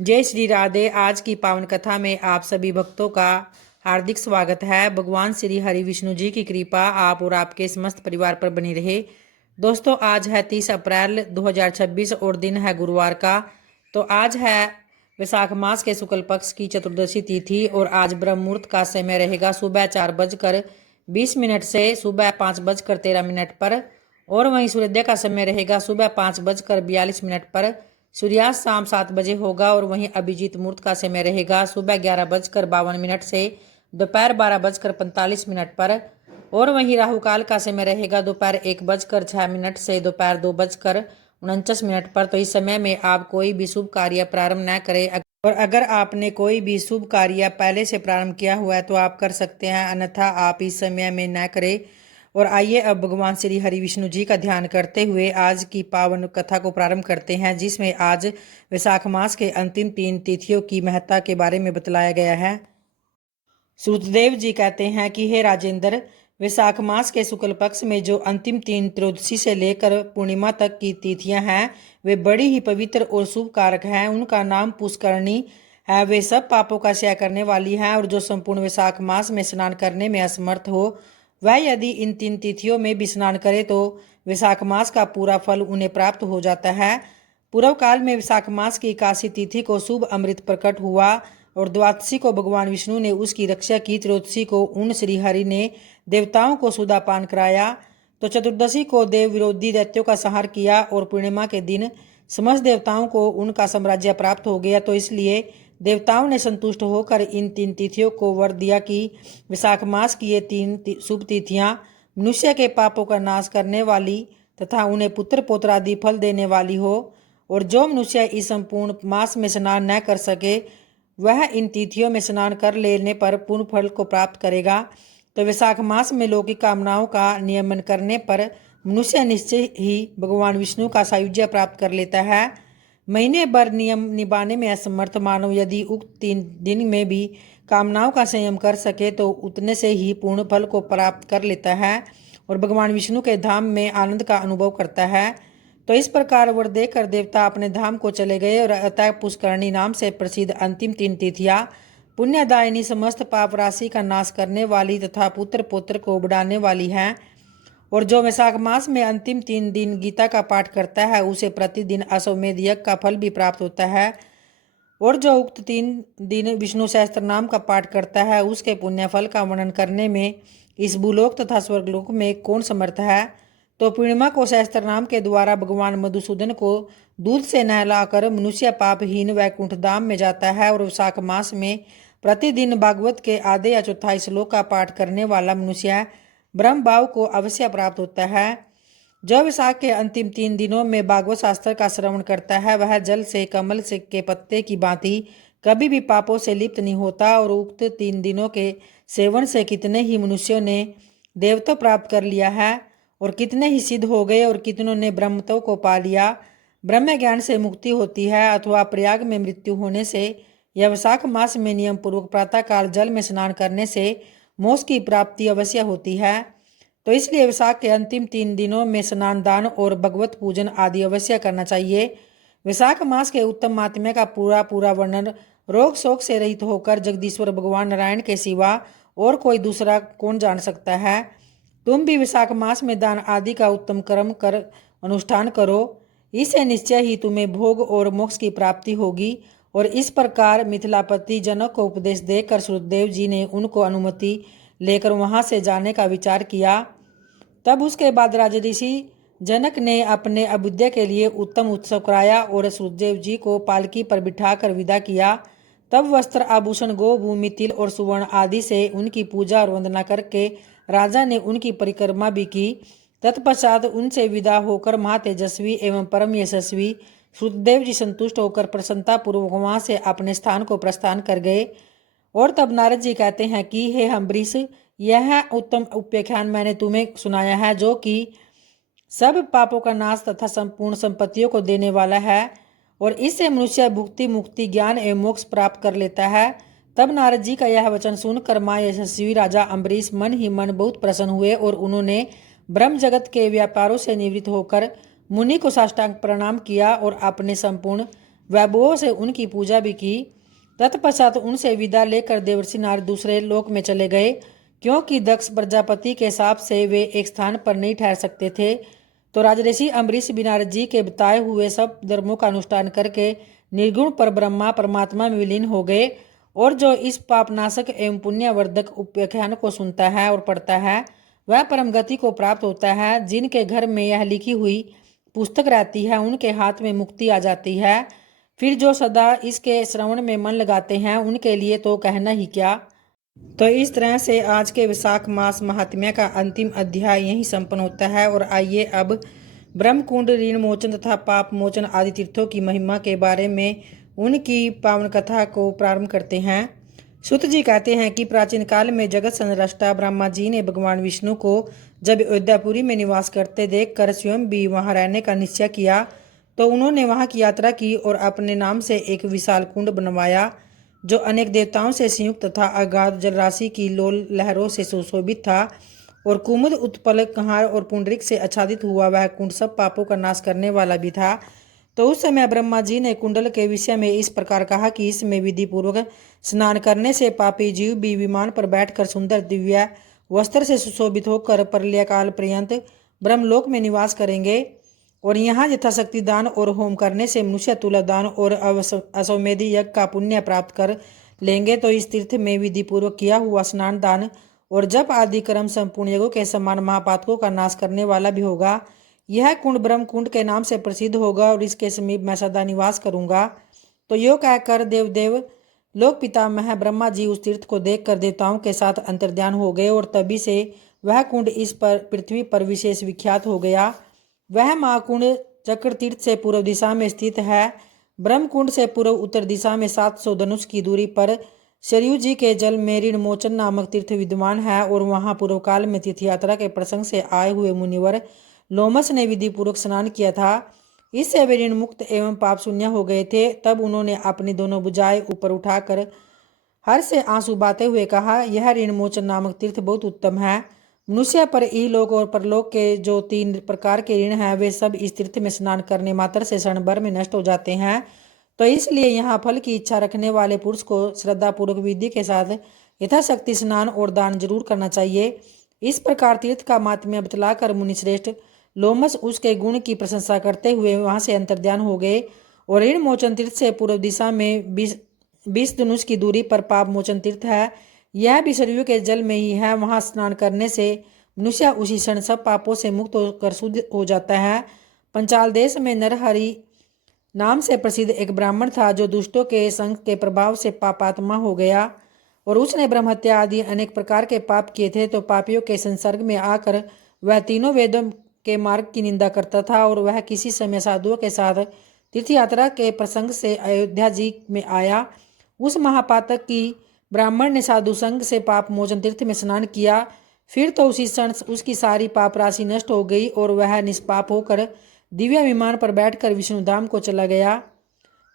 जय श्री राधे। आज की पावन कथा में आप सभी भक्तों का हार्दिक स्वागत है। भगवान श्री हरि विष्णु जी की कृपा आप और आपके समस्त परिवार पर बनी रहे। दोस्तों, आज है 30 अप्रैल 2026 और दिन है गुरुवार का। तो आज है वैशाख मास के शुक्ल पक्ष की चतुर्दशी तिथि और आज ब्रह्म मुहूर्त का समय रहेगा सुबह 4:20 से सुबह 5:13 पर और वहीं सूर्योदय का समय रहेगा सुबह 5:42 पर। सूर्यास्त शाम 7 बजे होगा और वहीं अभिजीत मुहूर्त का समय रहेगा सुबह 11:52 से दोपहर 12:45 पर और वहीं राहु काल का समय रहेगा दोपहर 1:06 से दोपहर 2:49 पर। तो इस समय में आप कोई भी शुभ कार्य प्रारंभ न करें और अगर आपने कोई भी शुभ कार्य पहले से प्रारंभ किया हुआ है तो आप कर सकते हैं, अन्यथा आप इस समय में न करें। और आइए अब भगवान श्री हरि विष्णु जी का ध्यान करते हुए आज की पावन कथा को प्रारंभ करते हैं, जिसमें आज वैशाख मास के अंतिम 3 तिथियों की महत्ता के बारे में बतलाया गया है। श्रुतदेव जी कहते हैं कि हे राजेंद्र, वैशाख मास के शुक्ल पक्ष में जो अंतिम 3 त्रयोदशी से लेकर पूर्णिमा तक की तिथियां हैं वे बड़ी ही पवित्र और शुभ कारक हैं। उनका नाम पुष्करणी है। वे सब पापों का क्षय करने वाली हैं और जो संपूर्ण वैशाख मास में स्नान करने में असमर्थ हो वह यदि इन 3 तिथियों में भी स्नान करे तो वैशाख मास का पूरा फल उन्हें प्राप्त हो जाता है। पूर्व काल में वैशाख मास की 81 तिथि को शुभ अमृत प्रकट हुआ और द्वादशी को भगवान विष्णु ने उसकी रक्षा की। त्रयोदशी को उन श्री हरि ने देवताओं को सुधापान कराया। तो चतुर्दशी को देव विरोधी दैत्यों का संहार किया और पूर्णिमा के दिन समस्त देवताओं को उनका साम्राज्य प्राप्त हो गया। तो इसलिए देवताओं ने संतुष्ट होकर इन 3 तिथियों को वर दिया कि वैशाख मास की ये 3 शुभ तिथियां मनुष्य के पापों का नाश करने वाली तथा उन्हें पुत्र पौत्र आदि फल देने वाली हो। और जो मनुष्य इस संपूर्ण मास में स्नान न कर सके वह इन तिथियों में स्नान कर लेने पर पूर्ण फल को प्राप्त करेगा। तो वैशाख मास में लौकिक कामनाओं का नियमन करने पर मनुष्य निश्चय ही भगवान विष्णु का सायुज्य प्राप्त कर लेता है। महीने भर नियम निभाने में असमर्थ मानव यदि उक्त 3 दिन में भी कामनाओं का संयम कर सके तो उतने से ही पूर्ण फल को प्राप्त कर लेता है और भगवान विष्णु के धाम में आनंद का अनुभव करता है। तो इस प्रकार वर देकर देवता अपने धाम को चले गए और अतः पुष्करणी नाम से प्रसिद्ध अंतिम 3 तिथियां पुण्यदायिनी, समस्त पाप राशि का नाश करने वाली तथा पुत्र पुत्र को बढ़ाने वाली हैं। और जो वैशाख मास में अंतिम 3 दिन गीता का पाठ करता है उसे प्रतिदिन अश्वमेध यज्ञ का फल भी प्राप्त होता है। और जो उक्त 3 दिन विष्णु सहस्त्र नाम का पाठ करता है उसके पुण्य फल का वर्णन करने में इस भूलोक तथा स्वर्गलोक में कौन समर्थ है। तो पूर्णिमा को सहस्त्र नाम के द्वारा भगवान मधुसूदन को दूध से नहलाकर मनुष्य पापहीन वैकुंठ धाम में जाता है। और वैशाख मास में प्रतिदिन भागवत के आधे या चौथाई श्लोक का पाठ करने वाला मनुष्य ब्रह्म भाव को अवश्य प्राप्त होता है। जो वैशाख के अंतिम 3 दिनों में भागवत शास्त्र का श्रवण करता है वह जल से कमल से के पत्ते की भांति कभी भी पापों से लिप्त नहीं होता। और उक्त 3 दिनों के सेवन से कितने ही मनुष्यों ने देवत्व प्राप्त कर लिया है और कितने ही सिद्ध हो गए और कितनों ने ब्रह्मत्व को पा लिया। ब्रह्म ज्ञान से मुक्ति होती है अथवा प्रयाग में मृत्यु होने से या वैशाख मास में नियम पूर्वक प्रातःकाल जल में स्नान करने से मोक्ष की प्राप्ति अवश्य होती है। तो इसलिए वैशाख के अंतिम 3 दिनों में स्नान, दान और भगवत पूजन आदि अवश्य करना चाहिए। वैशाख मास के उत्तम महात्म्य का पूरा वर्णन रोग शोक से रहित होकर जगदीश्वर भगवान नारायण के सिवा और कोई दूसरा कौन जान सकता है। तुम भी वैशाख मास में दान आदि का उत्तम कर्म कर अनुष्ठान करो, इससे निश्चय ही तुम्हें भोग और मोक्ष की प्राप्ति होगी। और इस प्रकार मिथिलापति जनक को उपदेश देकर श्रुतदेव जी ने उनको अनुमति लेकर वहां से जाने का विचार किया। तब उसके बाद राजा ऋषि जनक ने अपने अभ्युदय के लिए उत्तम उत्सव कराया और श्रुतदेव जी को पालकी पर बिठाकर विदा किया। तब वस्त्र आभूषण गो भूमि तिल और सुवर्ण आदि से उनकी पूजा और वंदना करके राजा ने उनकी परिक्रमा भी की। तत्पश्चात उनसे विदा होकर महातेजस्वी एवं परम यशस्वी श्रुतदेव जी संतुष्ट होकर प्रसन्नता पूर्वक वहां से अपने स्थान को प्रस्थान कर गए। और तब नारद जी कहते हैं कि हे अम्बरीश, यह उत्तम उपाख्यान मैंने तुम्हें सुनाया है जो कि सब पापों का नाश तथा संपूर्ण संपत्तियों को देने वाला है और इससे मनुष्य भुक्ति मुक्ति ज्ञान एवं मोक्ष प्राप्त कर लेता है। तब नारद जी का यह वचन सुनकर मां यशस्वी राजा अम्बरीश मन ही मन बहुत प्रसन्न हुए और उन्होंने ब्रह्म जगत के व्यापारों से निवृत्त होकर मुनि को साष्टांग प्रणाम किया और अपने संपूर्ण वैभवों से उनकी पूजा भी की। तत्पश्चात उनसे विदा लेकर देवर्षि नारद दूसरे लोक में चले गए, क्योंकि दक्ष प्रजापति के शाप से वे एक स्थान पर नहीं ठहर सकते थे। तो राजऋषि अम्बरीश भी नारद जी के बताए हुए सब धर्मों का अनुष्ठान करके निर्गुण पर ब्रह्मा परमात्मा में विलीन हो गए। और जो इस पापनाशक एवं पुण्यवर्धक उपाख्यान को सुनता है और पढ़ता है वह परम गति को प्राप्त होता है। जिनके घर में यह लिखी हुई पुस्तक रहती है उनके हाथ में मुक्ति आ जाती है। फिर जो सदा इसके श्रवण में मन लगाते हैं उनके लिए तो कहना ही क्या। तो इस तरह से आज के वैशाख मास महात्म्य का अंतिम अध्याय यहीं संपन्न होता है। और आइए अब ब्रह्मकुंड, ऋण मोचन तथा पाप मोचन आदि तीर्थों की महिमा के बारे में उनकी पावन कथा को प्रारंभ करते हैं। सूत जी कहते हैं कि प्राचीन काल में जगत संरष्टा ब्रह्मा जी ने भगवान विष्णु को जब अयोध्यापुरी में निवास करते देखकर स्वयं भी वहां रहने का निश्चय किया, तो उन्होंने वहां की यात्रा की और अपने नाम से एक विशाल कुंड बनवाया, जो अनेक देवताओं से संयुक्त तथा अगाध जलराशि की लोल लहरों से सुशोभित था। और कुमुद, उत्पल, कहार और पुंडरिक से आच्छादित हुआ वह कुंड सब पापों का नाश करने वाला भी था। तो उस समय ब्रह्मा जी ने कुंडल के विषय में इस प्रकार कहा कि इसमें विधि पूर्वक स्नान करने से पापी जीव भी विमान पर बैठकर सुंदर दिव्य वस्त्र से सुशोभित होकर प्रलयकाल पर्यंत ब्रह्मलोक में निवास करेंगे। और यहाँ यथाशक्ति दान और होम करने से मनुष्य तुलादान और अश्वमेध यज्ञ का पुण्य प्राप्त कर लेंगे। तो इस तीर्थ में विधि पूर्वक किया हुआ स्नान, दान और जप आदि कर्म संपूर्ण यज्ञों के समान महापातकों का नाश करने वाला भी होगा। यह कुंड ब्रह्म कुंड के नाम से प्रसिद्ध होगा और इसके समीप मैं सदा निवास करूंगा। तो यो कहकर देवदेव लोक पितामह ब्रह्मा जी उस तीर्थ को देखकर देवताओं के साथ अंतर्ध्यान हो गए और तभी से वह कुंड इस पर पृथ्वी पर विशेष विख्यात हो गया। वह महाकुंड चक्र तीर्थ से पूर्व दिशा में स्थित है। ब्रह्मकुंड से पूर्व उत्तर दिशा में 700 धनुष की दूरी पर सरयू जी के जल में ऋण मोचन नामक तीर्थ विद्यमान है। और वहां पूर्व काल में तीर्थ यात्रा के प्रसंग से आए हुए मुनिवर लोमस ने विधि पूर्वक स्नान किया था। इससे वे ऋण मुक्त एवं पाप शून्य हो गए थे। तब उन्होंने अपनी दोनों भुजाएं ऊपर उठाकर हर से आंसू बहाते हुए कहा, यह ऋण मोचन नामक तीर्थ बहुत उत्तम है। मनुष्य पर इहलोक और परलोक के जो 3 प्रकार के ऋण हैं वे सब इस तीर्थ में स्नान करने मात्र से क्षण भर में नष्ट हो जाते हैं। तो इसलिए यहाँ फल की इच्छा रखने वाले पुरुष को श्रद्धापूर्वक विधि के साथ यथाशक्ति स्नान और दान जरूर करना चाहिए। इस प्रकार तीर्थ का माहात्म्य बतलाकर मुनिश्रेष्ठ लोमस उसके गुण की प्रशंसा करते हुए वहां से अंतर्ध्यान हो गए। और ऋण मोचन तीर्थ से पूर्व दिशा में 20 धनुष की दूरी पर पाप मोचन तीर्थ है। यह भी सरयू के जल में ही है। वहां स्नान करने से मनुष्य उसी क्षण सब पापों से मुक्त होकर शुद्ध हो जाता है। पंचाल देश में नरहरि नाम से प्रसिद्ध एक ब्राह्मण था, जो दुष्टों के संग के प्रभाव से पापात्मा हो गया और उसने ब्रह्महत्या आदि अनेक प्रकार के पाप किए थे। तो पापियों के संसर्ग में आकर वह तीनों वेदों के मार्ग की निंदा करता था। और वह किसी समय साधुओं के साथ तीर्थ यात्रा के प्रसंग से अयोध्या जी में आया। उस महापातक की ब्राह्मण ने साधु संग से पाप मोचन तीर्थ में स्नान किया। फिर तो उसी क्षण उसकी सारी पाप राशि नष्ट हो गई और वह निष्पाप होकर दिव्य विमान पर बैठकर विष्णुधाम को चला गया।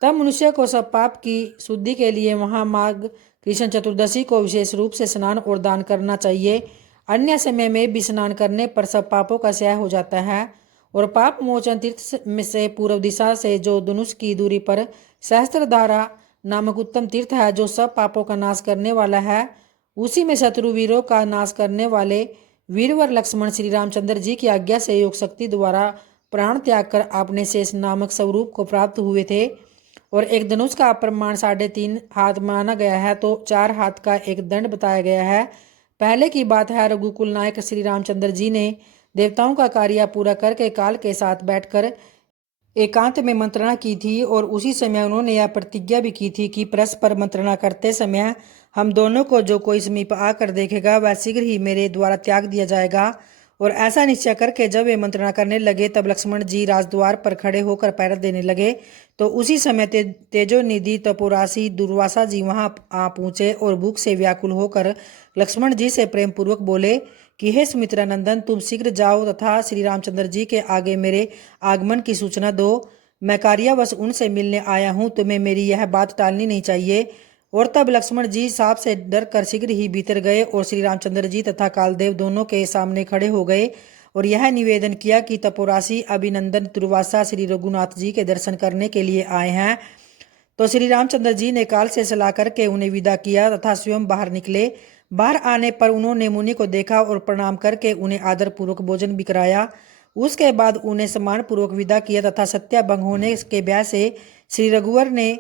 तब मनुष्य को सब पाप की शुद्धि के लिए वहां माघ कृष्ण चतुर्दशी को विशेष रूप से स्नान और दान करना चाहिए। अन्य समय में भी स्नान करने पर सब पापों का क्षय हो जाता है। और पाप मोचन तीर्थ में से पूर्व दिशा से जो धनुष की दूरी पर सहस्त्रधारा नामक उत्तम तीर्थ है, जो सब पापों का नाश करने वाला है, उसी में शत्रु वीरों का नाश करने वाले वीरवर लक्ष्मण श्री रामचंद्र जी की आज्ञा से योग शक्ति द्वारा प्राण त्याग कर आपने शेष नामक स्वरूप को प्राप्त हुए थे। और एक धनुष का प्रमाण 3.5 हाथ माना गया है, तो 4 हाथ का एक दंड बताया गया है। पहले की बात है, रघुकुल नायक श्री रामचंद्र जी ने देवताओं का कार्य पूरा करके काल के साथ बैठकर एकांत में मंत्रणा की थी। और उसी समय उन्होंने यह प्रतिज्ञा भी की थी कि परस्पर मंत्रणा करते समय हम दोनों को जो कोई समीप आकर देखेगा वह शीघ्र ही मेरे द्वारा त्याग दिया जाएगा। और ऐसा निश्चय करके जब वे मंत्रणा करने लगे तब लक्ष्मण जी राजद्वार पर खड़े होकर पहरा देने लगे। तो उसी समय तेजोनिधि तपोराशि दुर्वासा जी वहां आ पहुंचे और भूख से व्याकुल होकर लक्ष्मण जी से प्रेम पूर्वक बोले कि हे सुमित्रा नंदन, तुम शीघ्र जाओ तथा श्री रामचंद्र जी के आगे मेरे आगमन की सूचना दो। मैं कार्यवश उनसे मिलने आया हूँ, तुम्हें मेरी यह बात टालनी नहीं चाहिए। और तब लक्ष्मण जी सांप से डर कर शीघ्र ही भीतर गए और श्री रामचंद्र जी तथा कालदेव दोनों के सामने खड़े हो गए और यह निवेदन किया कि तपोराशि अभिनंदन दुर्वासा श्री रघुनाथ जी के दर्शन करने के लिए आए हैं। तो श्री रामचंद्र जी ने काल से सलाह करके उन्हें विदा किया तथा स्वयं बाहर निकले। बाहर आने पर उन्होंने मुनि को देखा और प्रणाम करके उन्हें आदर पूर्वक भोजन भी कराया। उसके बाद उन्हें सम्मान पूर्वक विदा किया तथा सत्या भंग होने के ब्याह से श्री रघुवर ने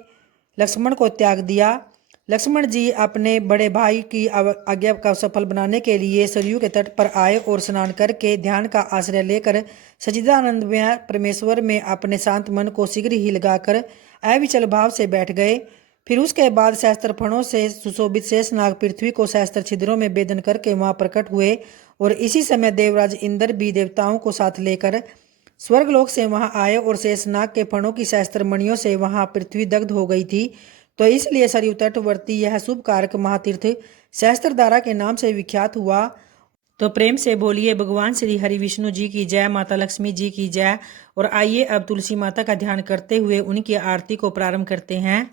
लक्ष्मण को त्याग दिया। लक्ष्मण जी अपने बड़े भाई की आज्ञा का सफल बनाने के लिए सरयू के तट पर आए और स्नान करके ध्यान का आश्रय लेकर सच्चिदानंद में परमेश्वर में अपने शांत मन को शीघ्र ही लगाकर अविचल भाव से बैठ गए। फिर उसके बाद सहस्त्र फणों से सुशोभित शेषनाग पृथ्वी को सहस्त्र छिद्रों में भेदन करके वहां प्रकट हुए और इसी समय देवराज इंद्र भी देवताओं को साथ लेकर स्वर्गलोक से वहां आए और शेषनाग के फणों की सहस्त्र मणियों से वहां पृथ्वी दग्ध हो गई थी। तो इसलिए सरयू तटवर्ती यह शुभ कारक महातीर्थ सहस्त्रधारा के नाम से विख्यात हुआ। तो प्रेम से बोलिए भगवान श्री हरि विष्णु जी की जय, माता लक्ष्मी जी की जय। और आइए अब तुलसी माता का ध्यान करते हुए उनकी आरती को प्रारंभ करते हैं।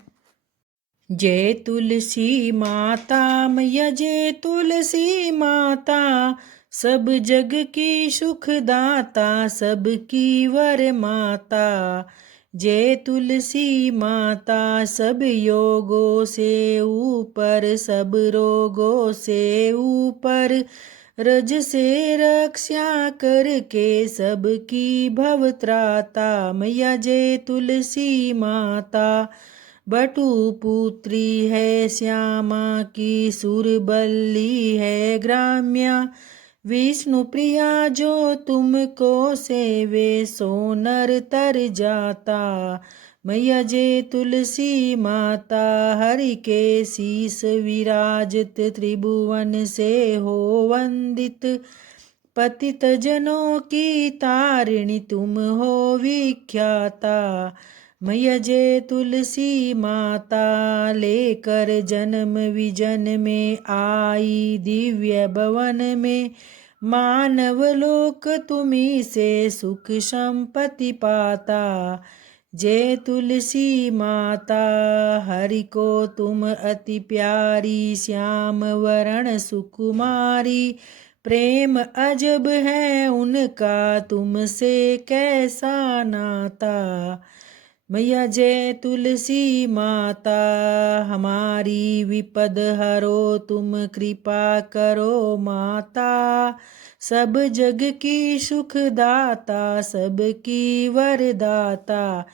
जय तुलसी माता मैया, जय तुलसी माता, सब जग की सुखदाता, सबकी वर माता। जय तुलसी माता, सब योगों से ऊपर, सब रोगों से ऊपर, रज से रक्षा करके सबकी भवत्राता। मैया जय तुलसी माता, बटु पुत्री है श्यामा की, सुरबल्ली है ग्राम्या, विष्णु प्रिया जो तुमको सेवे, सो नर तर जाता। मैया जय तुलसी माता, हरि के शीस विराजित, त्रिभुवन से हो वंदित, पतित जनों की तारिणी तुम हो विख्याता। मैया जय तुलसी माता, लेकर जन्म विजन में आई, दिव्य भवन में मानव लोक तुम्ही से सुख संपत्ति पाता। जय तुलसी माता, हरि को तुम अति प्यारी, श्याम वरण सुकुमारी, प्रेम अजब है उनका तुमसे कैसा नाता। मैया जय तुलसी माता, हमारी विपद हरो तुम कृपा करो माता, सब जग की सुखदाता, सबकी वरदाता।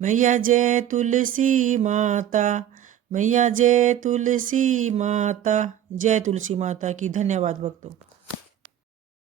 मैया जय तुलसी माता, मैया जय तुलसी माता। जय तुलसी माता की। धन्यवाद भक्तों।